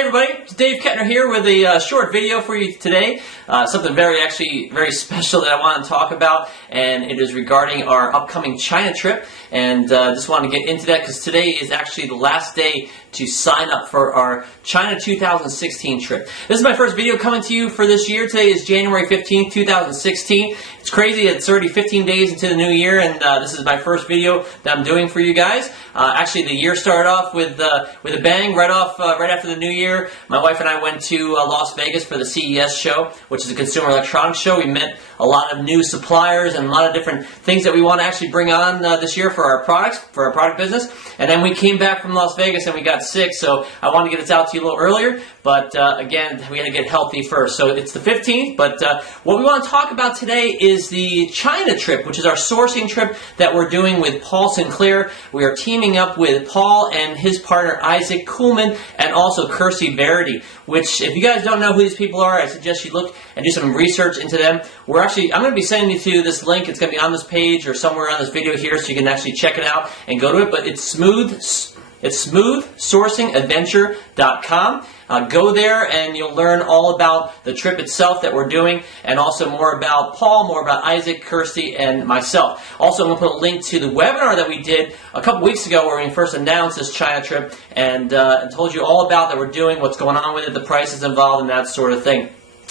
Hey everybody, it's Dave Kettner here with a short video for you today. Something very special that I want to talk about, and it is regarding our upcoming China trip. And just wanted to get into that because today is actually the last day to sign up for our China 2016 trip. This is my first video coming to you for this year. Today is January 15th, 2016. It's crazy, it's already 15 days into the new year, and this is my first video that I'm doing for you guys. Actually, the year started off with a bang right after the new year. My wife and I went to Las Vegas for the CES show, which is a consumer electronics show. We met a lot of new suppliers and a lot of different things that we want to actually bring on this year for our products, for our product business. And then we came back from Las Vegas and we got sick, so I wanted to get this out to you a little earlier. But again, we had to get healthy first. So it's the 15th, but what we want to talk about today is the China trip, which is our sourcing trip that we're doing with Paul Sinclair. We are teaming up with Paul and his partner Isaac Kuhlman and also Kirsty Verity, which, if you guys don't know who these people are, I suggest you look and do some research into them. I'm going to be sending you to this link. It's going to be on this page or somewhere on this video here, so you can actually check it out and go to it. But it's smoothsourcingadventure.com. Go there and you'll learn all about the trip itself that we're doing, and also more about Paul, more about Isaac, Kirsty, and myself. Also, I'm going to put a link to the webinar that we did a couple weeks ago where we first announced this China trip and told you all about that we're doing, what's going on with it, the prices involved, and that sort of thing.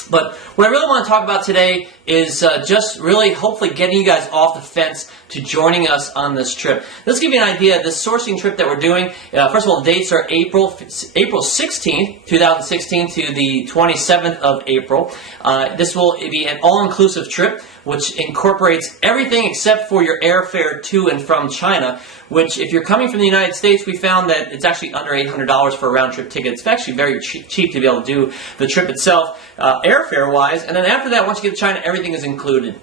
But what I really want to talk about today is just really hopefully getting you guys off the fence to joining us on this trip. Let's give you an idea. This sourcing trip that we're doing, first of all, the dates are April 16th, 2016 to the 27th of April. This will be an all-inclusive trip, which incorporates everything except for your airfare to and from China, which, if you're coming from the United States, we found that it's actually under $800 for a round-trip ticket. It's actually very cheap to be able to do the trip itself, airfare-wise. And then after that, once you get to China, everything is included.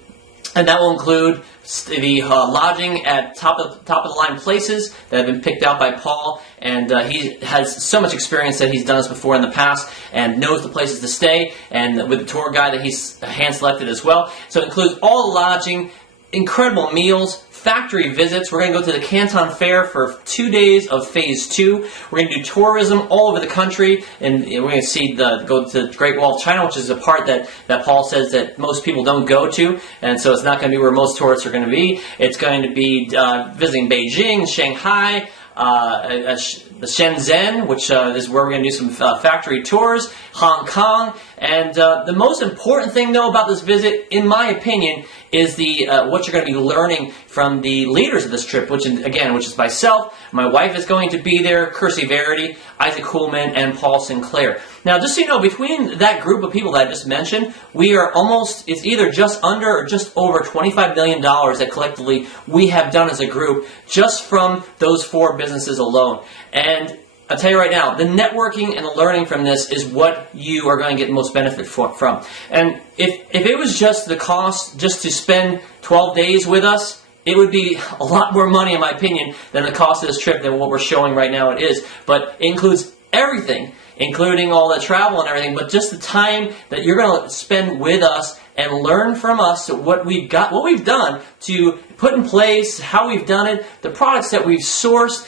And that will include the lodging at top-of-the-line places that have been picked out by Paul. And he has so much experience that he's done this before in the past and knows the places to stay, and with the tour guide that he's hand-selected as well. So it includes all the lodging, incredible meals, factory visits. We're going to go to the Canton Fair for 2 days of Phase 2. We're going to do tourism all over the country, and we're going to go to the Great Wall of China, which is a part that Paul says that most people don't go to, and so it's not going to be where most tourists are going to be. It's going to be visiting Beijing, Shanghai, the Shenzhen, which is where we're going to do some factory tours, Hong Kong, and the most important thing, though, about this visit, in my opinion, is what you're going to be learning from the leaders of this trip, which is myself. My wife is going to be there, Kirsty Verity, Isaac Kuhlman, and Paul Sinclair. Now, just so you know, between that group of people that I just mentioned, we are it's either just under or just over $25 million that collectively we have done as a group just from those 4 businesses alone. And I'll tell you right now, the networking and the learning from this is what you are going to get most benefit from. And if it was just the cost just to spend 12 days with us, it would be a lot more money, in my opinion, than the cost of this trip than what we're showing right now it is. But it includes everything, including all the travel and everything, but just the time that you're going to spend with us and learn from us what we've done to put in place, how we've done it, the products that we've sourced,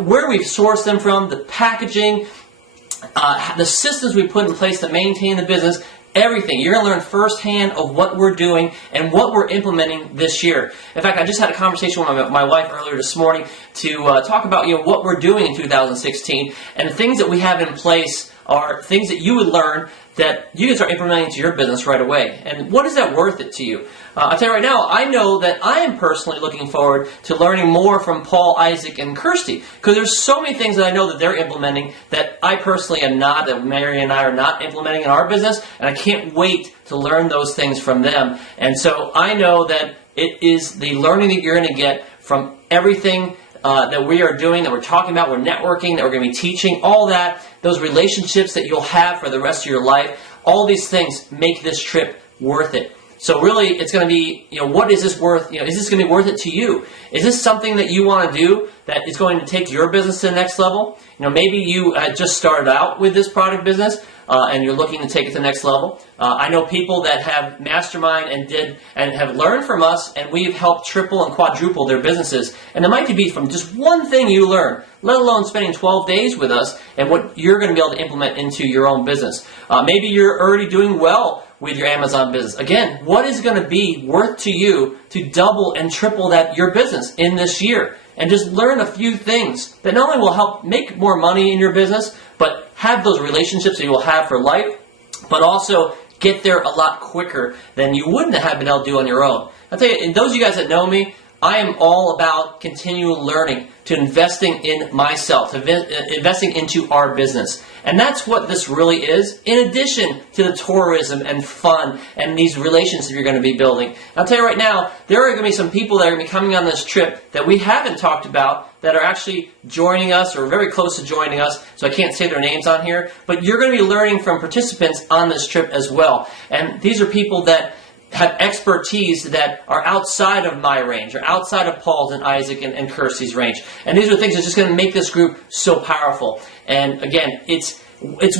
where we've sourced them from, the packaging, the systems we put in place to maintain the business, everything. You're going to learn firsthand of what we're doing and what we're implementing this year. In fact, I just had a conversation with my wife earlier this morning to talk about what we're doing in 2016, and the things that we have in place are things that you would learn that you can start implementing to your business right away. And what is that worth it to you? I'll tell you right now, I know that I am personally looking forward to learning more from Paul, Isaac, and Kirsty, because there's so many things that I know that they're implementing that I personally am not, that Mary and I are not implementing in our business, and I can't wait to learn those things from them. And so I know that it is the learning that you're going to get from everything that we are doing, that we're talking about, we're networking, that we're going to be teaching, all that, those relationships that you'll have for the rest of your life, all these things make this trip worth it. So really, it's going to be, what is this worth? Is this going to be worth it to you? Is this something that you want to do that is going to take your business to the next level? Maybe you just started out with this product business, and you're looking to take it to the next level. I know people that have mastermind and have learned from us, and we've helped triple and quadruple their businesses. And it might be from just one thing you learn, let alone spending 12 days with us and what you're going to be able to implement into your own business. Maybe you're already doing well with your Amazon business. Again, what is going to be worth to you to double and triple your business in this year? And just learn a few things that not only will help make more money in your business, but have those relationships that you will have for life, but also get there a lot quicker than you wouldn't have been able to do on your own. I'll tell you, and those of you guys that know me, I am all about continual learning, to investing in myself, to investing into our business. And that's what this really is, in addition to the tourism and fun and these relationships you're going to be building. I'll tell you right now, there are going to be some people that are going to be coming on this trip that we haven't talked about that are actually joining us or very close to joining us, so I can't say their names on here, but you're going to be learning from participants on this trip as well. And these are people that have expertise that are outside of my range, or outside of Paul's and Isaac and Kirsty's range. And these are things that's just going to make this group so powerful. And again, it's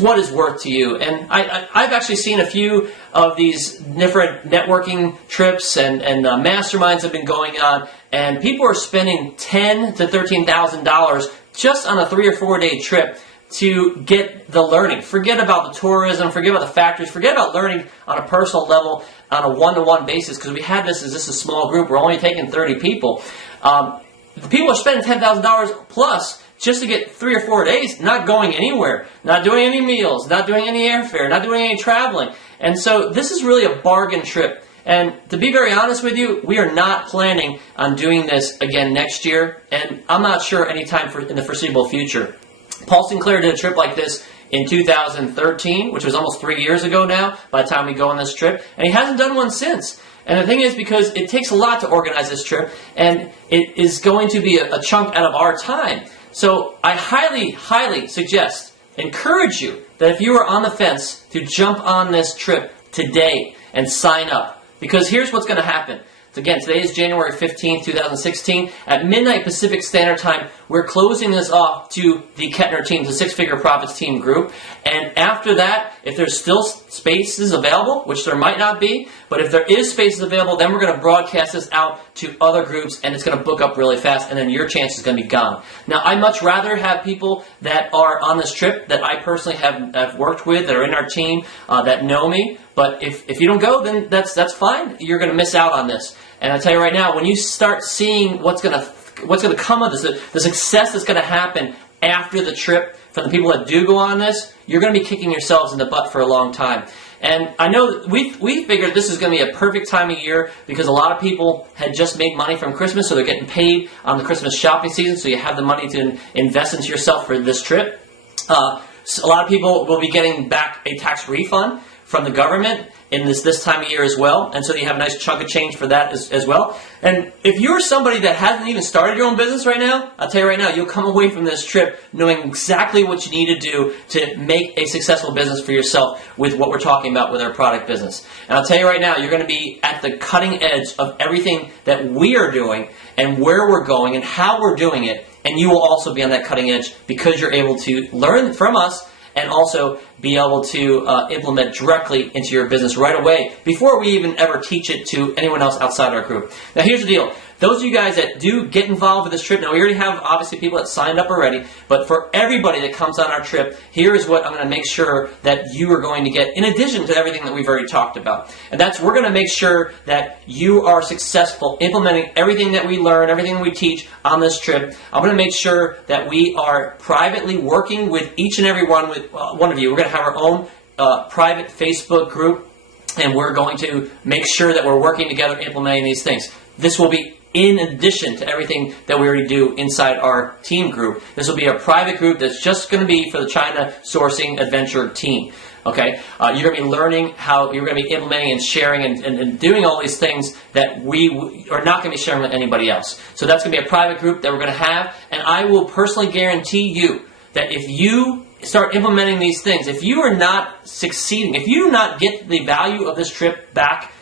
what is worth to you. And I've actually seen a few of these different networking trips and masterminds have been going on, and people are spending $10,000 to $13,000 just on a 3 or 4 day trip to get the learning. Forget about the tourism, forget about the factories, forget about learning on a personal level on a one-to-one basis, because we had this as just a small group. We're only taking 30 people. The people are spending $10,000 plus just to get 3 or 4 days, not going anywhere, not doing any meals, not doing any airfare, not doing any traveling. And so this is really a bargain trip. And to be very honest with you, we are not planning on doing this again next year, and I'm not sure anytime in the foreseeable future. Paul Sinclair did a trip like this in 2013, which was almost 3 years ago now by the time we go on this trip, and he hasn't done one since. And the thing is, because it takes a lot to organize this trip, and it is going to be a chunk out of our time. So I highly, highly suggest, encourage you, that if you are on the fence, to jump on this trip today and sign up. Because here's what's going to happen. Again, today is January 15th, 2016. At midnight Pacific Standard Time, we're closing this off to the Kettner team, the Six Figure Profits team group. And after that, if there's still spaces available, which there might not be, but if there is spaces available, then we're going to broadcast this out to other groups, and it's going to book up really fast, and then your chance is going to be gone. Now, I'd much rather have people that are on this trip that I personally have worked with, that are in our team, that know me. But if you don't go, then that's fine. You're going to miss out on this. And I tell you right now, when you start seeing what's going to come of this, the success that's going to happen after the trip for the people that do go on this, you're going to be kicking yourselves in the butt for a long time. And I know that we figured this is going to be a perfect time of year because a lot of people had just made money from Christmas, so they're getting paid on the Christmas shopping season, so you have the money to invest into yourself for this trip. So a lot of people will be getting back a tax refund from the government in this time of year as well, and so you have a nice chunk of change for that as well. And if you're somebody that hasn't even started your own business right now, I'll tell you right now, you'll come away from this trip knowing exactly what you need to do to make a successful business for yourself with what we're talking about with our product business. And I'll tell you right now, you're going to be at the cutting edge of everything that we are doing and where we're going and how we're doing it, and you will also be on that cutting edge because you're able to learn from us and also be able to implement directly into your business right away before we even ever teach it to anyone else outside our group. Now here's the deal. Those of you guys that do get involved with this trip, now we already have obviously people that signed up already, but for everybody that comes on our trip, here is what I'm going to make sure that you are going to get in addition to everything that we've already talked about. And that's, we're going to make sure that you are successful implementing everything that we learn, everything that we teach on this trip. I'm going to make sure that we are privately working with each and every one of you. We're going to have our own private Facebook group, and we're going to make sure that we're working together implementing these things. This will be in addition to everything that we already do inside our team group. This will be a private group that's just going to be for the China Sourcing Adventure team. Okay, you're going to be learning how you're going to be implementing and sharing and doing all these things that we are not going to be sharing with anybody else. So that's going to be a private group that we're going to have, and I will personally guarantee you that if you start implementing these things, if you are not succeeding, if you do not get the value of this trip back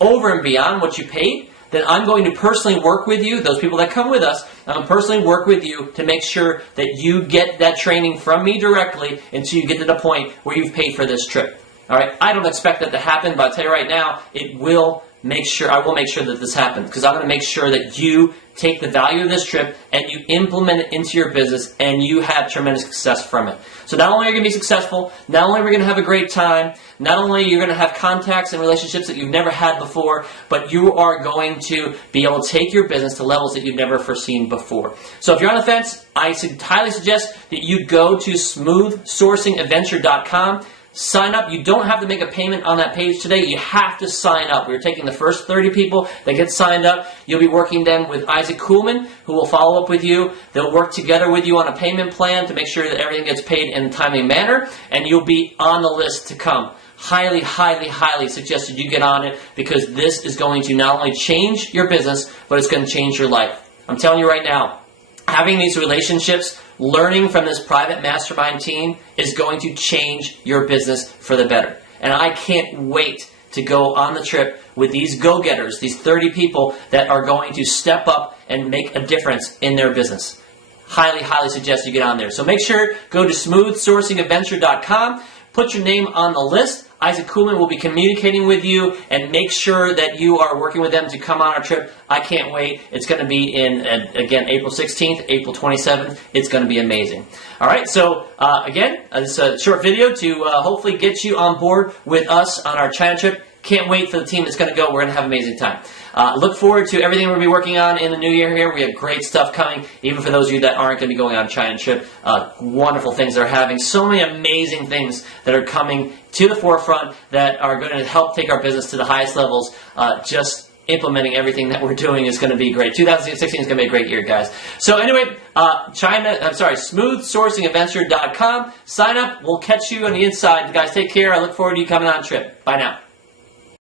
over and beyond what you paid, then I'm going to personally work with you, those people that come with us, I'm going to personally work with you to make sure that you get that training from me directly until you get to the point where you've paid for this trip. All right, I don't expect that to happen, but I'll tell you right now, I will make sure that this happens, because I'm going to make sure that you take the value of this trip and you implement it into your business and you have tremendous success from it. So not only are you going to be successful, not only are we going to have a great time, not only are you going to have contacts and relationships that you've never had before, but you are going to be able to take your business to levels that you've never foreseen before. So if you're on the fence, I highly suggest that you go to smoothsourcingadventure.com. Sign up. You don't have to make a payment on that page today. You have to sign up. We're taking the first 30 people that get signed up. You'll be working then with Isaac Kuhlman, who will follow up with you. They'll work together with you on a payment plan to make sure that everything gets paid in a timely manner, and you'll be on the list to come. Highly, highly, highly suggested you get on it, because this is going to not only change your business, but it's going to change your life. I'm telling you right now, having these relationships, learning from this private mastermind team is going to change your business for the better. And I can't wait to go on the trip with these go-getters, these 30 people that are going to step up and make a difference in their business. Highly, highly suggest you get on there. So make sure, go to smoothsourcingadventure.com, put your name on the list. Isaac Kuhlman will be communicating with you, and make sure that you are working with them to come on our trip. I can't wait. It's going to be in, again, April 16th, April 27th. It's going to be amazing. All right, so again, this is a short video to hopefully get you on board with us on our China trip. Can't wait for the team that's going to go. We're going to have an amazing time. Look forward to everything we'll be working on in the new year here. We have great stuff coming, even for those of you that aren't going to be going on a China trip. Wonderful things they're having. So many amazing things that are coming to the forefront that are going to help take our business to the highest levels. Implementing everything that we're doing is going to be great. 2016 is going to be a great year, guys. So anyway, smoothsourcingadventure.com. Sign up. We'll catch you on the inside. Guys, take care. I look forward to you coming on a trip. Bye now.